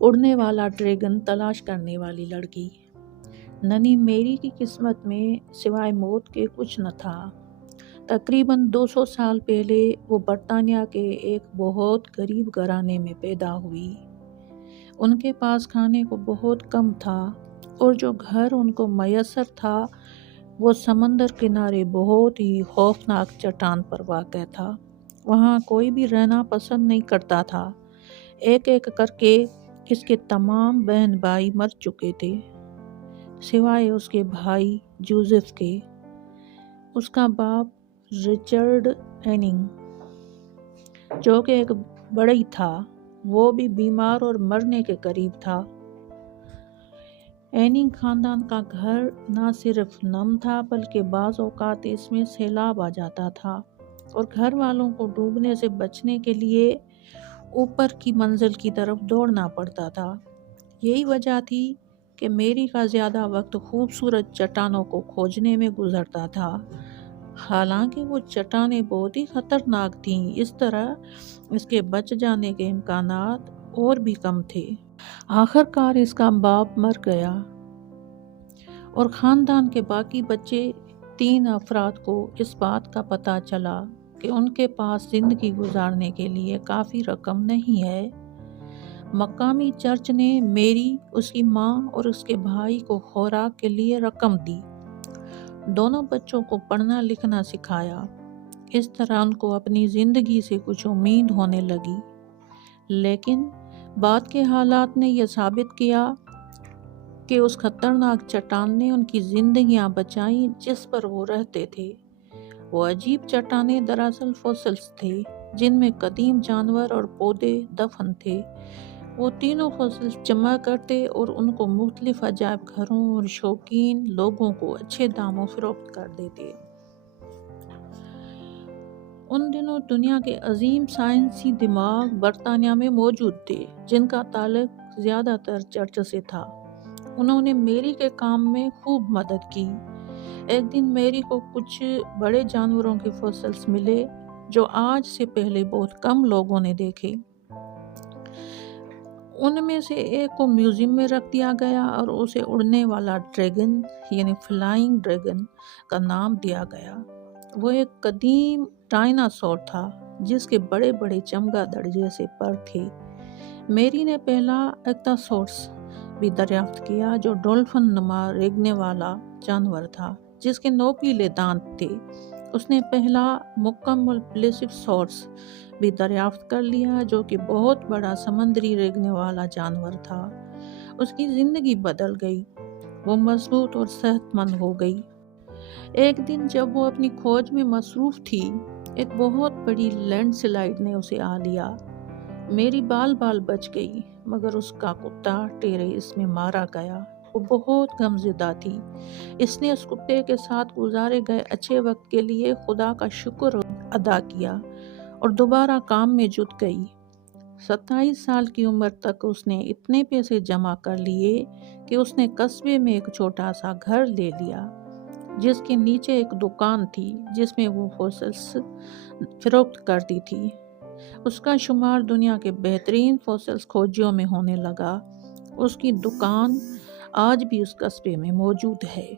اڑنے والا ڈریگن تلاش کرنے والی لڑکی۔ ننھی میری کی قسمت میں سوائے موت کے کچھ نہ تھا۔ تقریباً 200 سال پہلے وہ برطانیہ کے ایک بہت غریب گھرانے میں پیدا ہوئی۔ ان کے پاس کھانے کو بہت کم تھا اور جو گھر ان کو میسر تھا وہ سمندر کنارے بہت ہی خوفناک چٹان پر واقع تھا۔ وہاں کوئی بھی رہنا پسند نہیں کرتا تھا۔ ایک ایک کر کے اس کے تمام بہن بھائی مر چکے تھے سوائے اس کے بھائی جوزف کے۔ اس کا باپ رچرڈ ایننگ جو کہ ایک بڑئی تھا، وہ بھی بیمار اور مرنے کے قریب تھا۔ ایننگ خاندان کا گھر نہ صرف نم تھا بلکہ بعض اوقات اس میں سیلاب آ جاتا تھا اور گھر والوں کو ڈوبنے سے بچنے کے لیے اوپر کی منزل کی طرف دوڑنا پڑتا تھا۔ یہی وجہ تھی کہ میری کا زیادہ وقت خوبصورت چٹانوں کو کھوجنے میں گزرتا تھا، حالانکہ وہ چٹانیں بہت ہی خطرناک تھیں۔ اس طرح اس کے بچ جانے کے امکانات اور بھی کم تھے۔ آخر کار اس کا باپ مر گیا اور خاندان کے باقی بچے 3 افراد کو اس بات کا پتہ چلا کہ ان کے پاس زندگی گزارنے کے لیے کافی رقم نہیں ہے۔ مقامی چرچ نے میری، اس کی ماں اور اس کے بھائی کو خوراک کے لیے رقم دی۔ دونوں بچوں کو پڑھنا لکھنا سکھایا۔ اس طرح ان کو اپنی زندگی سے کچھ امید ہونے لگی۔ لیکن بعد کے حالات نے یہ ثابت کیا کہ اس خطرناک چٹان نے ان کی زندگیاں بچائیں جس پر وہ رہتے تھے۔ وہ عجیب چٹانیں دراصل فوسلز تھے جن میں قدیم جانور اور پودے دفن تھے۔ وہ تینوں فوسلز جمع کرتے اور ان کو مختلف عجائب گھروں اور شوقین لوگوں کو اچھے داموں فروخت کر دیتے۔ ان دنوں دنیا کے عظیم سائنسی دماغ برطانیہ میں موجود تھے جن کا تعلق زیادہ تر چرچ سے تھا۔ انہوں نے میری کے کام میں خوب مدد کی۔ ایک دن میری کو کچھ بڑے جانوروں کے فوسلز ملے جو آج سے پہلے بہت کم لوگوں نے دیکھے۔ ان میں سے ایک کو میوزیم میں رکھ دیا گیا اور اسے اڑنے والا ڈریگن یعنی فلائنگ ڈریگن کا نام دیا گیا۔ وہ ایک قدیم ڈائناسور تھا جس کے بڑے بڑے چمگادڑ جیسے پر تھے۔ میری نے پہلا ایکٹاسورس بھی دریافت کیا جو ڈولفن نما رینگنے والا جانور تھا جس کے نوکیلے دانت تھے۔ اس نے پہلا مکمل پلیسیوسورس بھی دریافت کر لیا جو کہ بہت بڑا سمندری رینگنے والا جانور تھا۔ اس کی زندگی بدل گئی، وہ مضبوط اور صحت مند ہو گئی۔ ایک دن جب وہ اپنی کھوج میں مصروف تھی، ایک بہت بڑی لینڈ سلائیڈ نے اسے آ لیا۔ میری بال بچ گئی مگر اس کا کتا ٹیرے اس میں مارا گیا۔ وہ بہت غمزدہ تھی۔ اس نے اس کتے کے ساتھ گزارے گئے اچھے وقت کے لیے خدا کا شکر ادا کیا اور دوبارہ کام میں جٹ گئی۔ 27 سال کی عمر تک اس نے اتنے پیسے جمع کر لیے کہ اس نے قصبے میں ایک چھوٹا سا گھر لے لیا جس کے نیچے ایک دکان تھی جس میں وہ فوسلز فروخت کرتی تھی۔ اس کا شمار دنیا کے بہترین فوسلز کھوجیوں میں ہونے لگا۔ اس کی دکان آج بھی اس قصبے میں موجود ہے۔